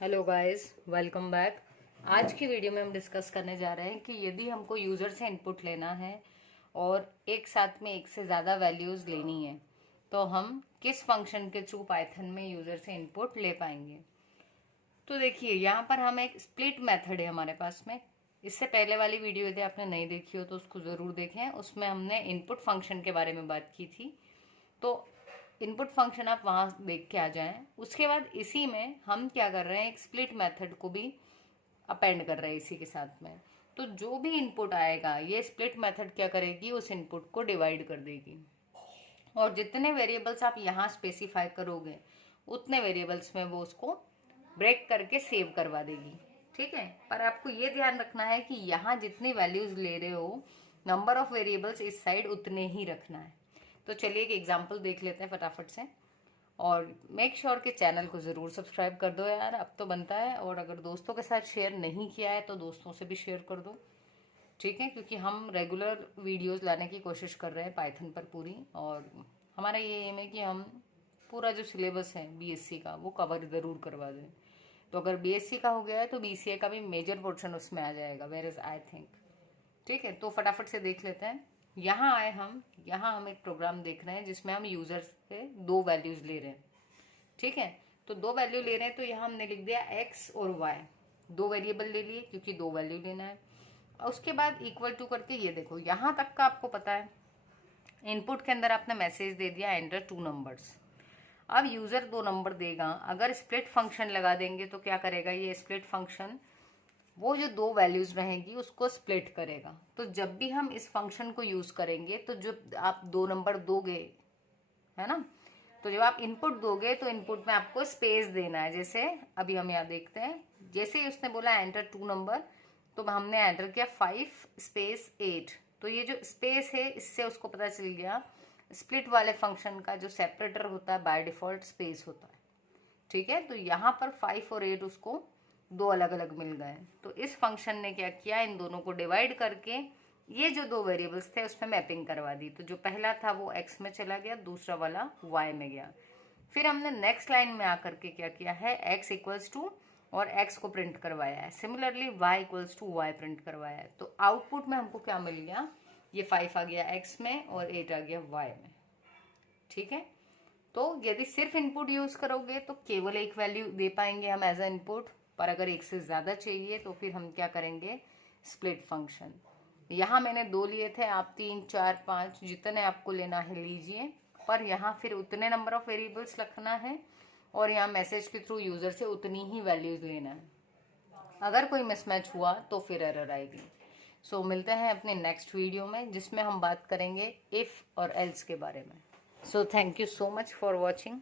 Hello guys, welcome back. आज की video में हम डिस्कस करने जा रहे हैं कि यदि हमको यूज़र से इनपुट लेना है और एक साथ में एक से ज़्यादा वैल्यूज़ लेनी है तो हम किस फंक्शन के थ्रू पाइथन में यूज़र से इनपुट ले पाएंगे। तो देखिए, यहाँ पर हम एक स्प्लिट मेथड है हमारे पास में। इससे पहले वाली वीडियो यदि आपने नहीं देखी हो तो उसको ज़रूर देखें। उसमें हमने इनपुट फंक्शन के बारे में बात की थी, तो इनपुट फंक्शन आप वहां देख के आ जाएं। उसके बाद इसी में हम क्या कर रहे हैं, एक स्प्लिट मेथड को भी अपेंड कर रहे हैं इसी के साथ में। तो जो भी इनपुट आएगा ये स्प्लिट मेथड क्या करेगी, उस इनपुट को डिवाइड कर देगी और जितने वेरिएबल्स आप यहाँ स्पेसिफाई करोगे उतने वेरिएबल्स में वो उसको ब्रेक करके सेव करवा देगी। ठीक है, पर आपको ये ध्यान रखना है कि यहाँ जितनी वैल्यूज ले रहे हो, नंबर ऑफ वेरिएबल्स इस साइड उतने ही रखना है। तो चलिए एक एग्जांपल देख लेते हैं फटाफट से। और मेक श्योर कि चैनल को ज़रूर सब्सक्राइब कर दो यार, अब तो बनता है। और अगर दोस्तों के साथ शेयर नहीं किया है तो दोस्तों से भी शेयर कर दो, ठीक है, क्योंकि हम रेगुलर वीडियोस लाने की कोशिश कर रहे हैं पाइथन पर पूरी। और हमारा ये एम है कि हम पूरा जो सिलेबस है बीएससी का वो कवर ज़रूर करवा दें। तो अगर बीएससी का हो गया है तो बीसीए का भी मेजर पोर्शन उसमें आ जाएगा, वेयर इज आई थिंक। ठीक है, तो फटाफट से देख लेते हैं। यहाँ आए हम, यहाँ हम एक प्रोग्राम देख रहे हैं जिसमें हम यूजर से दो वैल्यूज ले रहे हैं। ठीक है, तो दो वैल्यू ले रहे हैं तो यहाँ हमने लिख दिया एक्स और वाई, दो वेरिएबल ले लिए क्योंकि दो वैल्यू लेना है। और उसके बाद इक्वल टू करके ये देखो, यहाँ तक का आपको पता है। इनपुट के अंदर आपने मैसेज दे दिया एंटर टू नंबर्स। अब यूजर दो नंबर देगा, अगर स्प्लिट फंक्शन लगा देंगे तो क्या करेगा ये स्प्लिट फंक्शन, वो जो दो वैल्यूज रहेगी उसको स्प्लिट करेगा। तो जब भी हम इस फंक्शन को यूज करेंगे तो जो आप दो नंबर दोगे, है ना, तो जब आप इनपुट दोगे तो इनपुट में आपको स्पेस देना है। जैसे अभी हम यहाँ देखते हैं, जैसे ही उसने बोला एंटर टू नंबर तो हमने एंटर किया 5 स्पेस 8। तो ये जो स्पेस है इससे उसको पता चल गया स्प्लिट वाले फंक्शन का जो सेपरेटर होता है बाय डिफॉल्ट स्पेस होता है। ठीक है, तो यहाँ पर 5 और 8 उसको दो अलग अलग मिल गए। तो इस फंक्शन ने क्या किया, इन दोनों को डिवाइड करके ये जो दो वेरिएबल्स थे उसमें मैपिंग करवा दी। तो जो पहला था वो x में चला गया, दूसरा वाला y में गया। फिर हमने नेक्स्ट लाइन में आकर के क्या किया है, x इक्वल्स टू और x को प्रिंट करवाया है। Similarly y equals to y print करवाया है। तो आउटपुट में हमको क्या मिल गया, ये 5 आ गया x में और 8 आ गया y में। ठीक है, तो यदि सिर्फ इनपुट यूज करोगे तो केवल एक वैल्यू दे पाएंगे हम एज ए इनपुट, पर अगर एक से ज्यादा चाहिए तो फिर हम क्या करेंगे, स्प्लिट फंक्शन। यहाँ मैंने दो लिए थे, आप 3 4 5 जितने आपको लेना है लीजिए, पर यहाँ फिर उतने नंबर ऑफ वेरिएबल्स रखना है और यहाँ मैसेज के थ्रू यूजर से उतनी ही वैल्यूज लेना है। अगर कोई मिसमैच हुआ तो फिर एरर आएगी। सो मिलते हैं अपने नेक्स्ट वीडियो में जिसमें हम बात करेंगे इफ और एल्स के बारे में। So thank you so much for watching.